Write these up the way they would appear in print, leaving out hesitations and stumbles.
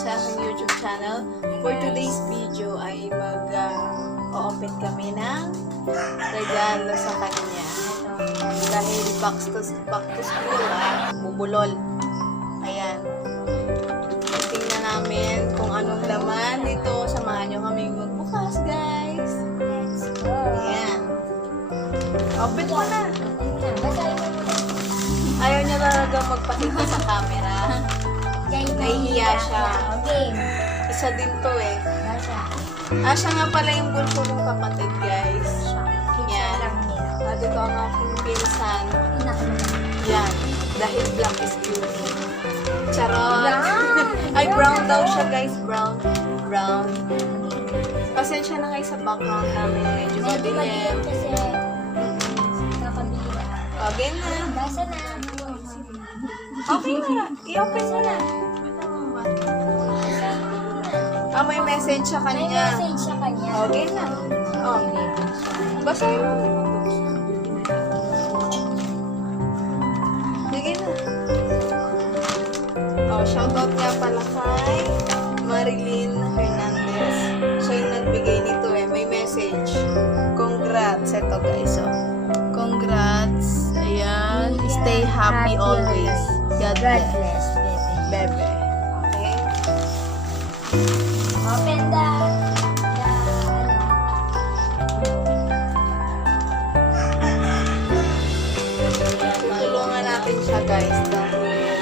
Sa aking YouTube channel. For today's video ay mag-o-open kami ng regalo sa kanya. Dahil back to school, bubulol. Ayan. Tingnan namin kung anong laman dito. Samahan nyo kami magbukas, guys. Let's go. Ayan. Open mo na. Ayaw niya talaga magpakita sa camera. Nahihiya siya. Okay. Isa din to eh. Nasa. Siya nga pala yung bunso ng kapatid, guys. Yan. At ito ang aking pinsan. Yan. Dahil black is beauty. Charot. Ay, brown daw siya, guys. Brown. Brown. Pasensya na kayo sa background namin. Medyo madilim. Kasi nakabili. Okay na. Basa na. Okay na. I-open mo na. May message sa May kanya. message sa kanya. Okay na. Oh. Basahin mo. Sige na. Shoutout nga pala kay Marilyn Hernandez. Siya yung nagbigay nito eh. May message. Congrats. Ito guys. Congrats. Ayan. Stay happy always. God God bless. bless, baby. Bebe. Okay? Open the Tutulungan natin siya guys dahil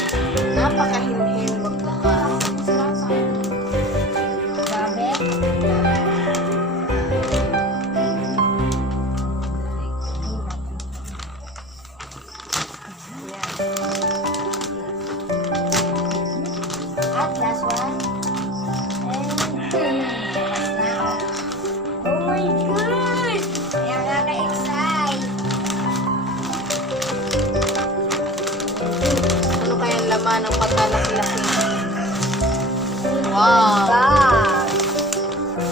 napakahinhin magbukas. Grabe. At last one. Oh my God! Kaya kaka-excite. Ano kaya ang laman ng pagkalaki-laki? Wow! Wow!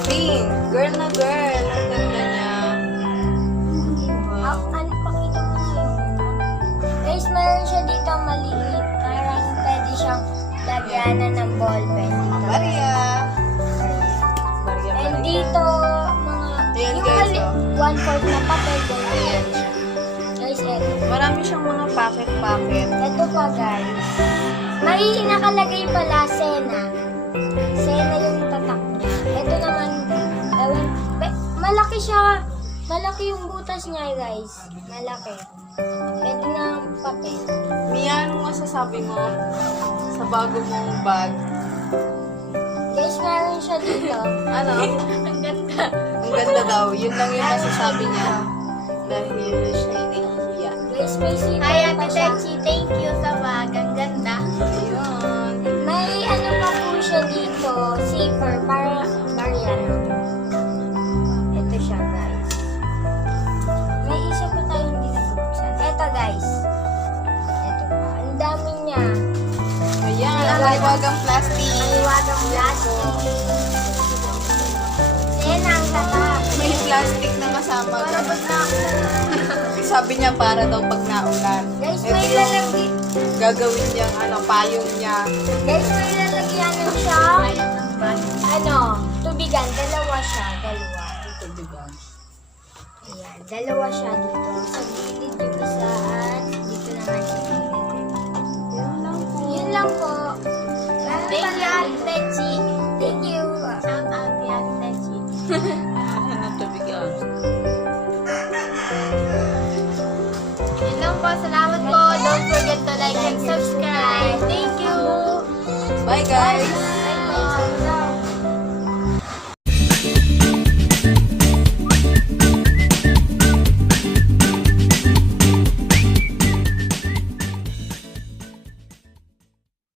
Pink! Girl na girl! Ang ganda niya. Wow! Ano pakita mo yun? Guys, meron siya dito maliit. Parang pwede siyang lagyanan ng ballpen dito. Maria! Maria, And Maria. dito, mga... Ayan, yung guys, mali- oh. 1/4 na papel. Ayan Ganyan. siya. Guys, eto. Marami siyang mga packet-packet. Ito pa, guys. May nakalagay pala, Sena. Sena yung tatak niya. Ito naman, malaki siya. Malaki yung butas niya, guys. Malaki. Ito na ang papel. Mia, anong masasabi mo sa bago mong bag? Guys, meron siya dito. Ano? Ang ganda. Ang ganda daw. Yun lang yung masasabi niya. Dahil siya ay nahihiya. Guys, may zipper Hi, pa Ate siya. Techi. Thank you sa bag. Ang ganda. Ayun. May ano pa po siya dito, zipper, para Mariana. Ito siya, guys. May isa pa tayong dinabuksan. Ito, guys. Ito pa. Ang dami niya. Ayan. Ang liwagang plastic. Maliwagang plastic. Sena ang tatak. May plastic na kasama. Sabi niya para daw pag naulan. Guys, Ito may yung lalagyan. gagawin niyang payong niya. Guys, may lalagyan siya. Ano, tubigan. Dalawa siya. Dalawa. Ayan, dalawa siya dito. Sa gilid yung isa at dito naman sa gilid. Yun lang po. Thank you, Ate Techi. Thank you. Shout out kay Ate Techi. Yun lang po. Salamat po. Don't forget to like and subscribe. Thank you. Bye guys!